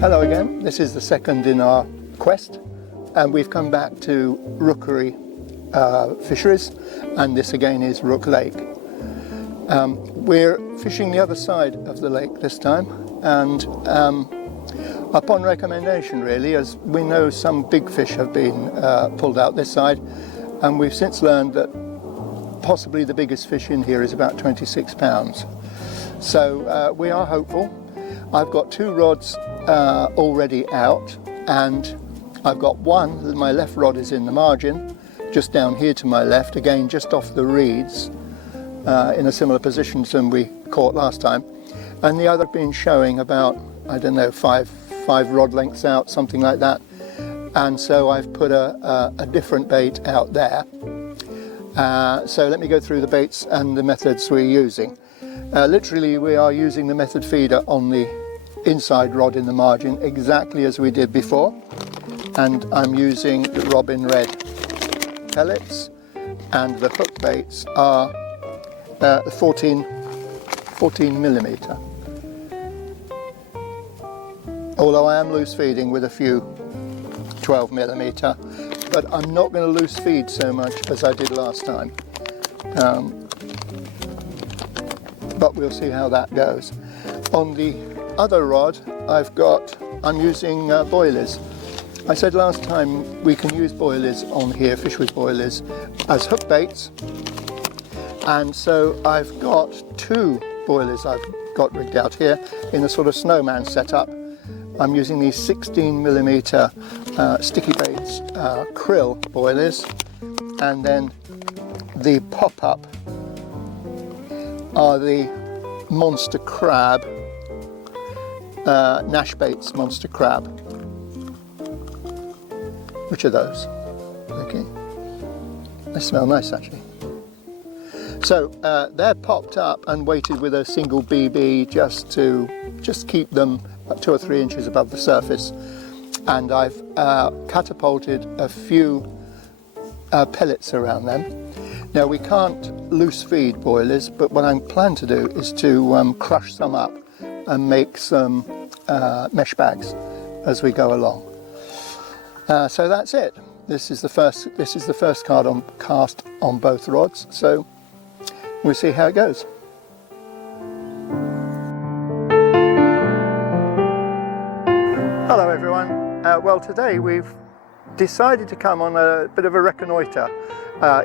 Hello again, this is the second in our quest, and we've come back to rookery fisheries, and this again is Rook Lake. We're fishing the other side of the lake this time, and upon recommendation really, as we know some big fish have been pulled out this side, and we've since learned that possibly the biggest fish in here is about 26 pounds. So we are hopeful. I've got two rods already out, and I've got one, my left rod is in the margin, just down here to my left, again just off the reeds, in a similar position to we caught last time, and the other been showing about, I don't know, five rod lengths out, something like that, and so I've put a different bait out there. So let me go through the baits and the methods we're using. Literally we are using the method feeder on the inside rod in the margin exactly as we did before, and I'm using the Robin Red pellets, and the hook baits are 14 millimeter. Although I am loose feeding with a few 12 millimeter, but I'm not going to loose feed so much as I did last time. But we'll see how that goes. On the other rod I'm using boilies. I said last time we can use boilies on here, fish with boilies, as hook baits, and so I've got two boilies I've got rigged out here in a sort of snowman setup. I'm using these 16 millimeter sticky baits krill boilies, and then the pop-up are the monster crab, Nash Baits monster crab. Which are those? Okay, they smell nice actually. So they're popped up and weighted with a single BB just keep them 2 or 3 inches above the surface, and I've catapulted a few pellets around them. Now we can't loose feed boilies, but what I plan to do is to crush some up and make some mesh bags as we go along. So that's it. This is the first cast on both rods. So we'll see how it goes. Hello everyone. Well, today we've decided to come on a bit of a reconnoitre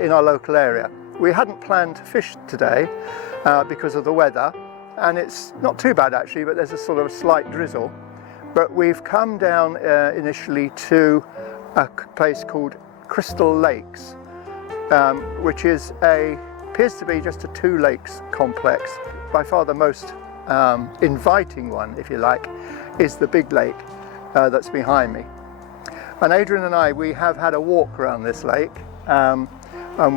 in our local area. We hadn't planned to fish today because of the weather, and it's not too bad actually, but there's a sort of slight drizzle. But we've come down initially to a place called Crystal Lakes, which appears to be just a 2 lakes complex. By far the most inviting one, if you like, is the big lake that's behind me. And Adrian and we have had a walk around this lake, and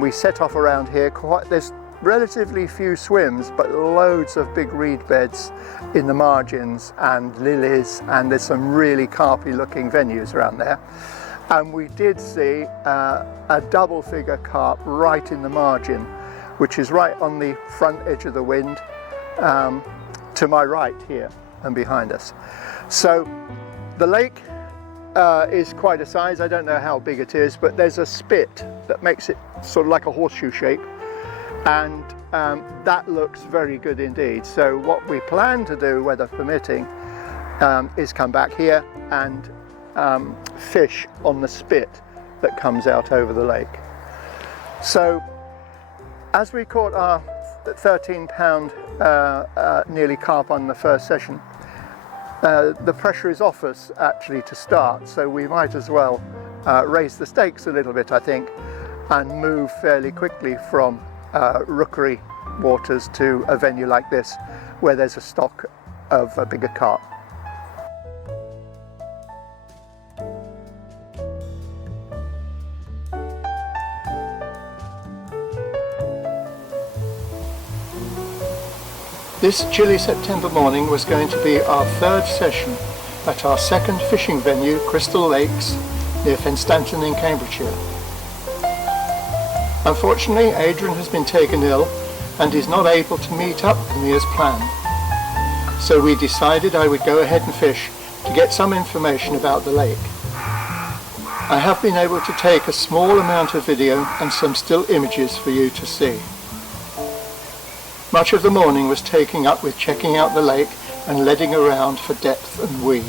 we set off around here. There's relatively few swims, but loads of big reed beds in the margins and lilies, and there's some really carpy looking venues around there. And we did see a double figure carp right in the margin, which is right on the front edge of the wind, to my right here and behind us. So the lake is quite a size. I don't know how big it is, but there's a spit that makes it sort of like a horseshoe shape, and that looks very good indeed. So what we plan to do, weather permitting, is come back here and fish on the spit that comes out over the lake. So as we caught our 13 pound nearly carp on the first session, the pressure is off us actually to start, so we might as well raise the stakes a little bit, I think, and move fairly quickly from rookery waters to a venue like this where there's a stock of a bigger carp. This chilly September morning was going to be our 3rd session at our 2nd fishing venue, Crystal Lakes, near Fenstanton in Cambridgeshire. Unfortunately, Adrian has been taken ill and is not able to meet up with me as planned. So we decided I would go ahead and fish to get some information about the lake. I have been able to take a small amount of video and some still images for you to see. Much of the morning was taken up with checking out the lake and leading around for depth and weed.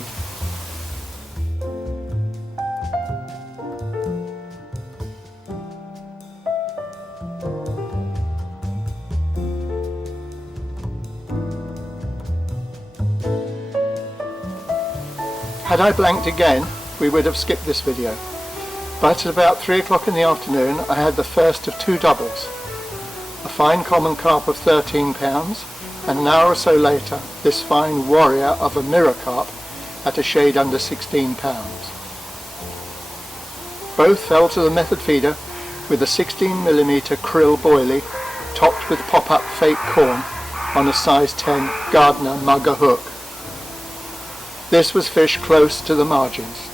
Had I blanked again, we would have skipped this video. But at about 3 o'clock in the afternoon I had the first of 2 doubles. A fine common carp of 13 pounds, and an hour or so later this fine warrior of a mirror carp at a shade under 16 pounds. Both fell to the method feeder with a 16mm krill boilie topped with pop-up fake corn on a size 10 Gardner mugger hook. This was fish close to the margins.